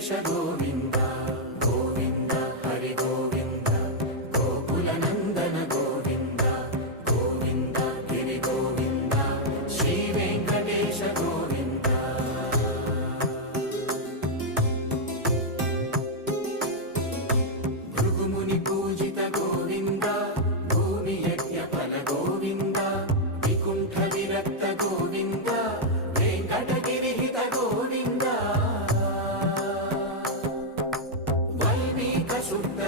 వెంకటేశ గోవింద గోవింద హరి గోవింద గోకుల నందన గోవింద గోవింద గిరి గోవింద శ్రీ వెంకటేశ గోవింద భృగుముని పూజిత గోవింద భూమి యజ్ఞ ఫల గోవింద వికుంఠ విరక్త గోవింద వెంకటగిరి హిత గోవింద శుద్ధ